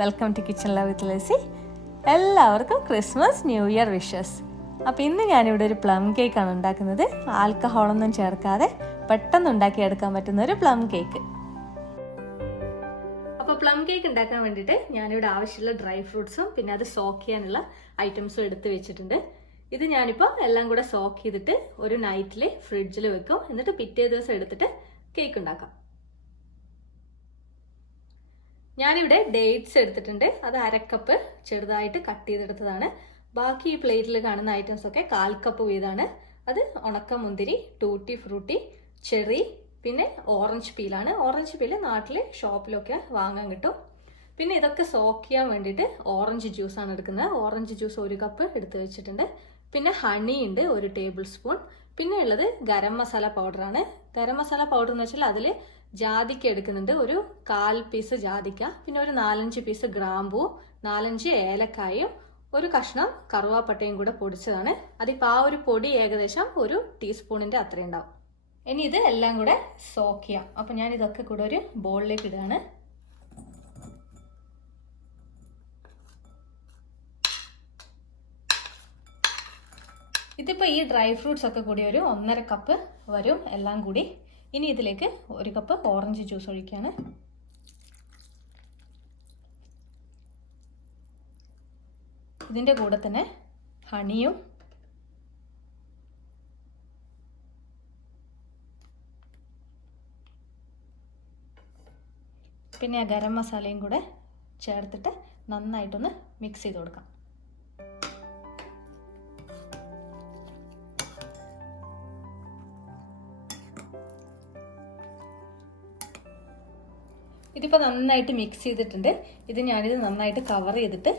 Welcome to kitchen love with Lessy. എല്ലാവർക്കും Christmas new year wishes. അപ്പോൾ ഇന്ന് ഞാനിവിടെ ഒരു പ്ലം കേക്കാണ് ഉണ്ടാക്കുന്നത്. ആൽക്കഹോളൊന്നും ചേർക്കാതെ പെട്ടെന്ന് ഉണ്ടാക്കിയെടുക്കാൻ പറ്റുന്ന ഒരു പ്ലം കേക്ക്. അപ്പോൾ പ്ലം കേക്ക് ഉണ്ടാക്കാൻ വേണ്ടിയിട്ട് ഞാനിവിടെ ആവശ്യമുള്ള ഡ്രൈ ഫ്രൂട്ട്സും പിന്നെ അത് സോക്ക് ചെയ്യാനുള്ള ഐറ്റംസും എടുത്ത് വെച്ചിട്ടുണ്ട്. ഇത് ഞാനിപ്പോൾ എല്ലാം കൂടെ സോക്ക് ചെയ്തിട്ട് ഒരു നൈറ്റിൽ ഫ്രിഡ്ജിൽ വെക്കും. എന്നിട്ട് പിറ്റേ ദിവസം എടുത്തിട്ട് കേക്ക് ഉണ്ടാക്കാം. ഞാനിവിടെ ഡേറ്റ്സ് എടുത്തിട്ടുണ്ട്. അത് 1/2 കപ്പ് ചെറുതായിട്ട് കട്ട് ചെയ്തെടുത്തതാണ്. ബാക്കി ഈ പ്ലേറ്റിൽ കാണുന്ന ഐറ്റംസ് ഒക്കെ 1/4 കപ്പ് വീതമാണ്. അത് ഉണക്ക മുന്തിരി, ടൂട്ടി ഫ്രൂട്ടി, ചെറി, പിന്നെ ഓറഞ്ച് പീലാണ്. ഓറഞ്ച് പീല് നാട്ടിൽ ഷോപ്പിലൊക്കെ വാങ്ങാൻ കിട്ടും. പിന്നെ ഇതൊക്കെ സോക്ക് ചെയ്യാൻ വേണ്ടിയിട്ട് ഓറഞ്ച് ജ്യൂസാണ് എടുക്കുന്നത്. ഓറഞ്ച് ജ്യൂസ് 1 കപ്പ് എടുത്ത് വെച്ചിട്ടുണ്ട്. പിന്നെ ഹണി ഉണ്ട് 1 ടേബിൾ സ്പൂൺ. പിന്നെ ഉള്ളത് ഗരം മസാല പൗഡറാണ്. ഗരം മസാല പൗഡർ എന്ന് വെച്ചാൽ അതിൽ ജാതിക്ക എടുക്കുന്നുണ്ട്, ഒരു 1/4 പീസ് ജാതിക്ക, പിന്നെ ഒരു 4-5 പീസ് ഗ്രാമ്പൂ, 4-5 ഏലക്കായും, ഒരു കഷ്ണം കറുവാപ്പട്ടയും കൂടെ പൊടിച്ചതാണ്. അതിപ്പോൾ ആ ഒരു പൊടി ഏകദേശം 1 ടീസ്പൂണിൻ്റെ അത്രയും ഉണ്ടാവും. ഇനി ഇത് എല്ലാം കൂടെ സോക്ക് ചെയ്യാം. അപ്പം ഞാൻ ഇതൊക്കെ കൂടെ ഒരു ബോളിലേക്ക് ഇടുകയാണ്. ഇതിപ്പോൾ ഈ ഡ്രൈ ഫ്രൂട്ട്സ് ഒക്കെ കൂടി ഒരു 1.5 കപ്പ് വരും എല്ലാം കൂടി. ഇനി ഇതിലേക്ക് 1 കപ്പ് ഓറഞ്ച് ജ്യൂസ് ഒഴിക്കുകയാണ്. ഇതിൻ്റെ കൂടെ തന്നെ ഹണിയും പിന്നെ ഗരം മസാലയും കൂടെ ചേർത്തിട്ട് നന്നായിട്ടൊന്ന് മിക്സ് ചെയ്ത് കൊടുക്കാം. ഇതിപ്പോൾ നന്നായിട്ട് മിക്സ് ചെയ്തിട്ടുണ്ട്. ഞാനിത് നന്നായിട്ട് കവർ ചെയ്തിട്ട്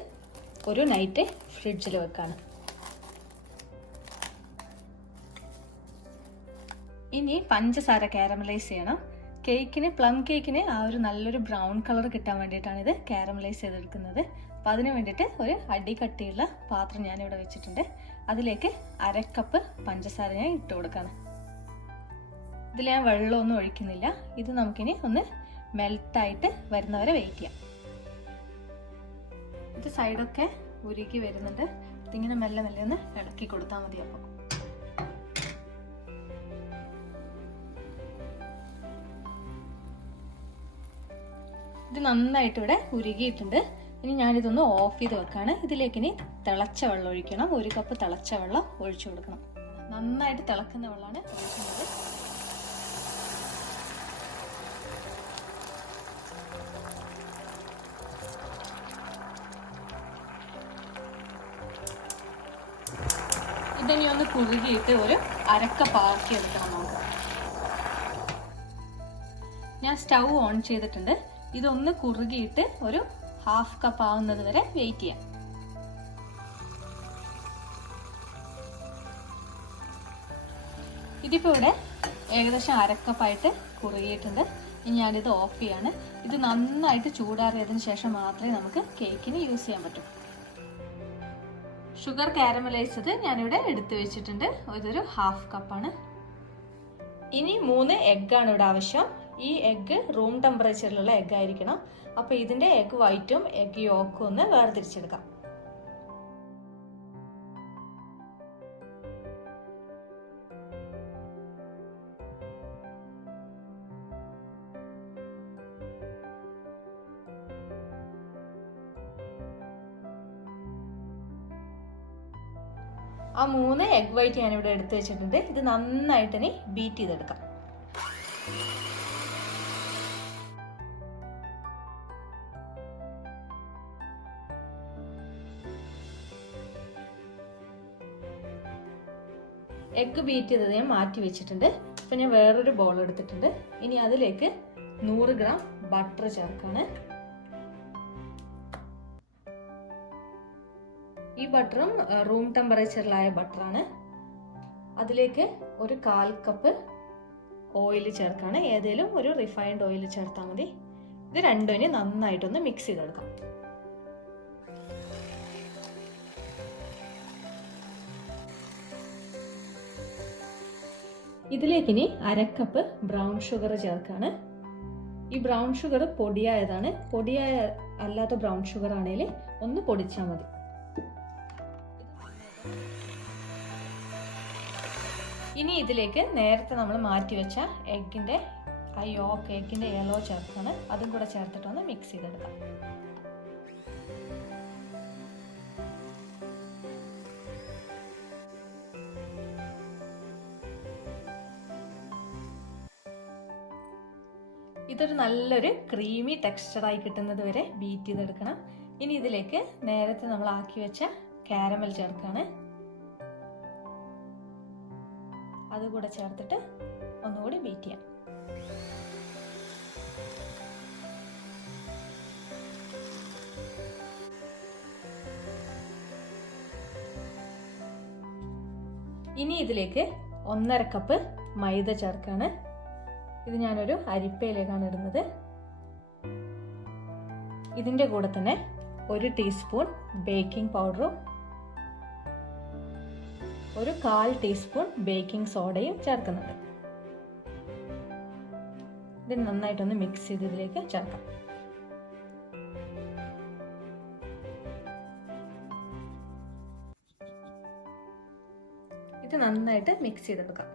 ഒരു നൈറ്റ് ഫ്രിഡ്ജിൽ വെക്കാണ്. ഇനി പഞ്ചസാര കാരമലൈസ് ചെയ്യണം. പ്ലം കേക്കിന് ആ ഒരു നല്ലൊരു ബ്രൗൺ കളർ കിട്ടാൻ വേണ്ടിയിട്ടാണ് ഇത് കാരമലൈസ് ചെയ്തെടുക്കുന്നത്. അപ്പോൾ അതിന് വേണ്ടിയിട്ട് ഒരു അടികട്ടിയുള്ള പാത്രം ഞാനിവിടെ വെച്ചിട്ടുണ്ട്. അതിലേക്ക് 1/2 കപ്പ് പഞ്ചസാര ഞാൻ ഇട്ട് കൊടുക്കാണ്. ഇതിൽ ഞാൻ വെള്ളമൊന്നും ഒഴിക്കുന്നില്ല. ഇത് നമുക്കിനി ഒന്ന് മെൽട്ടായിട്ട് വരുന്നവരെ വെയിറ്റ് ചെയ്യാം. ഇത് സൈഡൊക്കെ ഉരുക്കി വരുന്നുണ്ട്. ഇതിങ്ങനെ മെല്ലെ മെല്ലെ ഒന്ന് ഇളക്കി കൊടുത്താൽ മതി. അപ്പോൾ ഇത് നന്നായിട്ട് ഇവിടെ ഉരുകിയിട്ടുണ്ട്. ഇനി ഞാനിതൊന്ന് ഓഫ് ചെയ്ത് വെക്കാണ്. ഇതിലേക്ക് ഇനി തിളച്ച വെള്ളം ഒഴിക്കണം. 1 കപ്പ് തിളച്ച വെള്ളം ഒഴിച്ചു കൊടുക്കണം. നന്നായിട്ട് തിളക്കുന്ന വെള്ളമാണ് ഒഴിക്കുന്നത്. ഇതിനി ഒന്ന് കുറുകിയിട്ട് ഒരു 1/2 കപ്പ് ആക്കി എടുക്കണം നമുക്ക്. ഞാൻ സ്റ്റൗ ഓൺ ചെയ്തിട്ടുണ്ട്. ഇതൊന്ന് കുറുകിയിട്ട് ഒരു 1/2 കപ്പ് ആവുന്നത് വരെ വെയിറ്റ് ചെയ്യാം. ഇതിപ്പോൾ ഇവിടെ ഏകദേശം 1/2 കപ്പായിട്ട് കുറുകിയിട്ടുണ്ട്. ഇനി ഞാനിത് ഓഫ് ചെയ്യാണ്. ഇത് നന്നായിട്ട് ചൂടാറിയതിന് ശേഷം മാത്രമേ നമുക്ക് കേക്കിന് യൂസ് ചെയ്യാൻ പറ്റൂ. ഷുഗർ കാരമലൈസ്ഡ് ഞാനിവിടെ എടുത്തു വെച്ചിട്ടുണ്ട്. ഇതൊരു 1/2 കപ്പാണ്. ഇനി 3 എഗ്ഗാണ് ഇവിടെ ആവശ്യം. ഈ എഗ്ഗ് റൂം ടെമ്പറേച്ചറിലുള്ള എഗ്ഗ് ആയിരിക്കണം. അപ്പോൾ ഇതിൻ്റെ എഗ്ഗ് വൈറ്റും എഗ്ഗ് യോക്കും ഒന്ന് വേർതിരിച്ചെടുക്കാം. ആ 3 എഗ് വൈറ്റ് ഞാനിവിടെ എടുത്ത് വെച്ചിട്ടുണ്ട്. ഇത് നന്നായിട്ട് ഇനി ബീറ്റ് ചെയ്തെടുക്കാം. എഗ്ഗ് ബീറ്റ് ചെയ്തത് ഞാൻ മാറ്റി വെച്ചിട്ടുണ്ട്. ഇപ്പം ഞാൻ വേറൊരു ബൗൾ എടുത്തിട്ടുണ്ട്. ഇനി അതിലേക്ക് 100 ഗ്രാം ബട്ടർ ചേർക്കാണ്. ഈ ബട്ടറും റൂം ടെമ്പറേച്ചറിലായ ബട്ടറാണ്. അതിലേക്ക് ഒരു 1/4 കപ്പ് ഓയിൽ ചേർക്കാണ്. ഏതെങ്കിലും ഒരു റിഫൈൻഡ് ഓയിൽ ചേർത്താൽ മതി. ഇത് രണ്ടും ഇനി നന്നായിട്ടൊന്ന് മിക്സ് ചെയ്തെടുക്കാം. ഇതിലേക്ക് ഇനി 1/2 കപ്പ് ബ്രൗൺ ഷുഗർ ചേർക്കാണ്. ഈ ബ്രൗൺ ഷുഗർ പൊടിയായതാണ്. പൊടിയായ അല്ലാത്ത ബ്രൗൺ ഷുഗർ ആണെങ്കിൽ ഒന്ന് പൊടിച്ചാൽ മതി. ഇനി ഇതിലേക്ക് നേരത്തെ നമ്മൾ മാറ്റി വെച്ച എഗ്ഗിൻ്റെ ആ യോക്ക്, എഗ്ഗിൻ്റെ യെല്ലോ ചേർത്താണ്. അതും കൂടെ ചേർത്തിട്ടൊന്ന് മിക്സ് ചെയ്തെടുക്കാം. ഇതൊരു നല്ലൊരു ക്രീമി ടെക്സ്ചറായി കിട്ടുന്നത് വരെ ബീറ്റ് ചെയ്തെടുക്കണം. ഇനി ഇതിലേക്ക് നേരത്തെ നമ്മൾ ആക്കി വെച്ച കാരമൽ ചേർക്കാണ്. അതുകൂടെ ചേർത്തിട്ട് ഒന്നുകൂടി ബീറ്റ് ചെയ്യാം. ഇനി ഇതിലേക്ക് 1.5 കപ്പ് മൈദ ചേർക്കാണ്. ഇത് ഞാനൊരു അരിപ്പയിലേക്കാണ് ഇടുന്നത്. ഇതിൻ്റെ കൂടെ തന്നെ 1 ടീസ്പൂൺ ബേക്കിംഗ് പൗഡറും 1/4 ടീസ്പൂൺ ബേക്കിംഗ് സോഡയും ചേർക്കുന്നുണ്ട്. ഇത് നന്നായിട്ടൊന്ന് മിക്സ് ചെയ്ത് ഇതിലേക്ക് ചേർക്കാം. ഇത് നന്നായിട്ട് മിക്സ് ചെയ്തെടുക്കാം.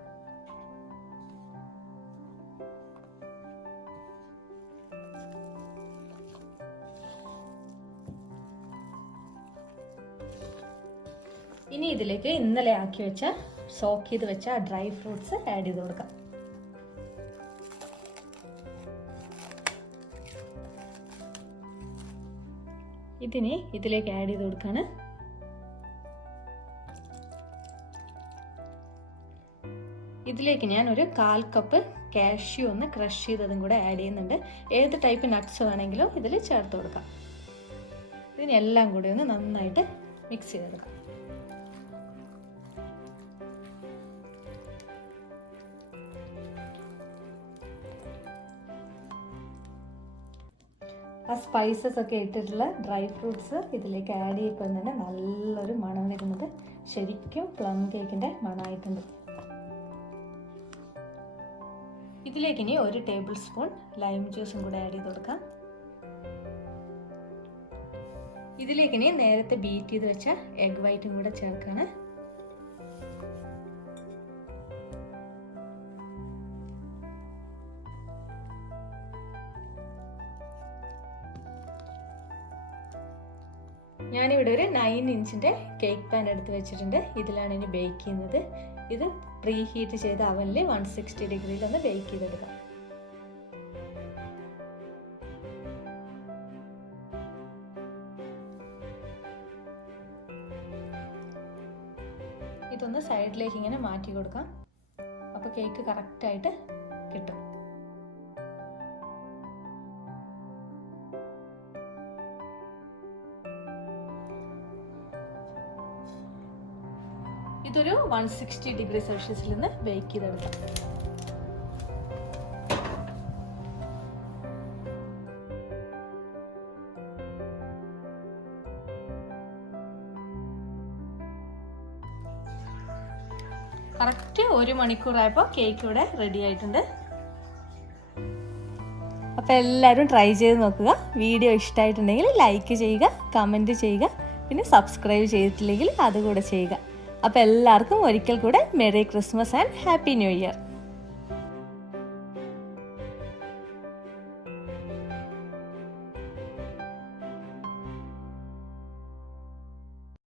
ഇനി ഇതിലേക്ക് ഇന്നലെ ആക്കി വെച്ച സോക്ക് ചെയ്ത് വെച്ച ഡ്രൈ ഫ്രൂട്ട്സ് ആഡ് ചെയ്ത് കൊടുക്കാം. ഇതിനെ ഇതിലേക്ക് ആഡ് ചെയ്ത് കൊടുക്കാണ്. ഇതിലേക്ക് ഞാൻ ഒരു 1/4 കപ്പ് കാഷ്യൂ ഒന്ന് ക്രഷ് ചെയ്തതും കൂടെ ആഡ് ചെയ്യുന്നുണ്ട്. ഏത് ടൈപ്പ് നട്ട്സ് വേണമെങ്കിലും ഇതിൽ ചേർത്ത് കൊടുക്കാം. ഇതിനെല്ലാം കൂടി ഒന്ന് നന്നായിട്ട് മിക്സ് ചെയ്തെടുക്കാം. ആ സ്പൈസസ് ഒക്കെ ഇട്ടിട്ടുള്ള ഡ്രൈ ഫ്രൂട്ട്സ് ഇതിലേക്ക് ആഡ് ചെയ്യപ്പോൾ തന്നെ നല്ലൊരു മണം വരുന്നത്. ശരിക്കും പ്ലം കേക്കിൻ്റെ മണമായിട്ടുണ്ട്. ഇതിലേക്ക് ഇനി 1 ടേബിൾ സ്പൂൺ ലൈം ജ്യൂസും കൂടെ ആഡ് ചെയ്ത് കൊടുക്കാം. ഇതിലേക്ക് ഇനി നേരത്തെ ബീറ്റ് ചെയ്ത് വെച്ച എഗ് വൈറ്റും കൂടെ ചേർക്കാണ്. ഞാനിവിടെ ഒരു 9 ഇഞ്ചിൻ്റെ കേക്ക് പാൻ എടുത്ത് വെച്ചിട്ടുണ്ട്. ഇതിലാണ് ഇനി ബേക്ക് ചെയ്യുന്നത്. ഇത് പ്രീ ഹീറ്റ് ചെയ്ത അവനിൽ 160 ഡിഗ്രിയിൽ ഒന്ന് ബേക്ക് ചെയ്തെടുക്കാം. ഇതൊന്ന് സൈഡിലേക്ക് ഇങ്ങനെ മാറ്റി കൊടുക്കാം. അപ്പോൾ കേക്ക് കറക്റ്റായിട്ട് കിട്ടും. ഇതൊരു 160 ഡിഗ്രി സെൽഷ്യസിൽ നിന്ന് ബേക്ക് ചെയ്തെടുക്കാം. കറക്റ്റ് 1 മണിക്കൂറായപ്പോൾ കേക്ക് ഇവിടെ റെഡി ആയിട്ടുണ്ട്. അപ്പോൾ എല്ലാവരും ട്രൈ ചെയ്ത് നോക്കുക. വീഡിയോ ഇഷ്ടമായിട്ടുണ്ടെങ്കിൽ ലൈക്ക് ചെയ്യുക, കമൻറ്റ് ചെയ്യുക, പിന്നെ സബ്സ്ക്രൈബ് ചെയ്തിട്ടില്ലെങ്കിൽ അതുകൂടെ ചെയ്യുക. അപ്പോൾ എല്ലാവർക്കും ഒരിക്കൽ കൂടെ merry Christmas and happy new year.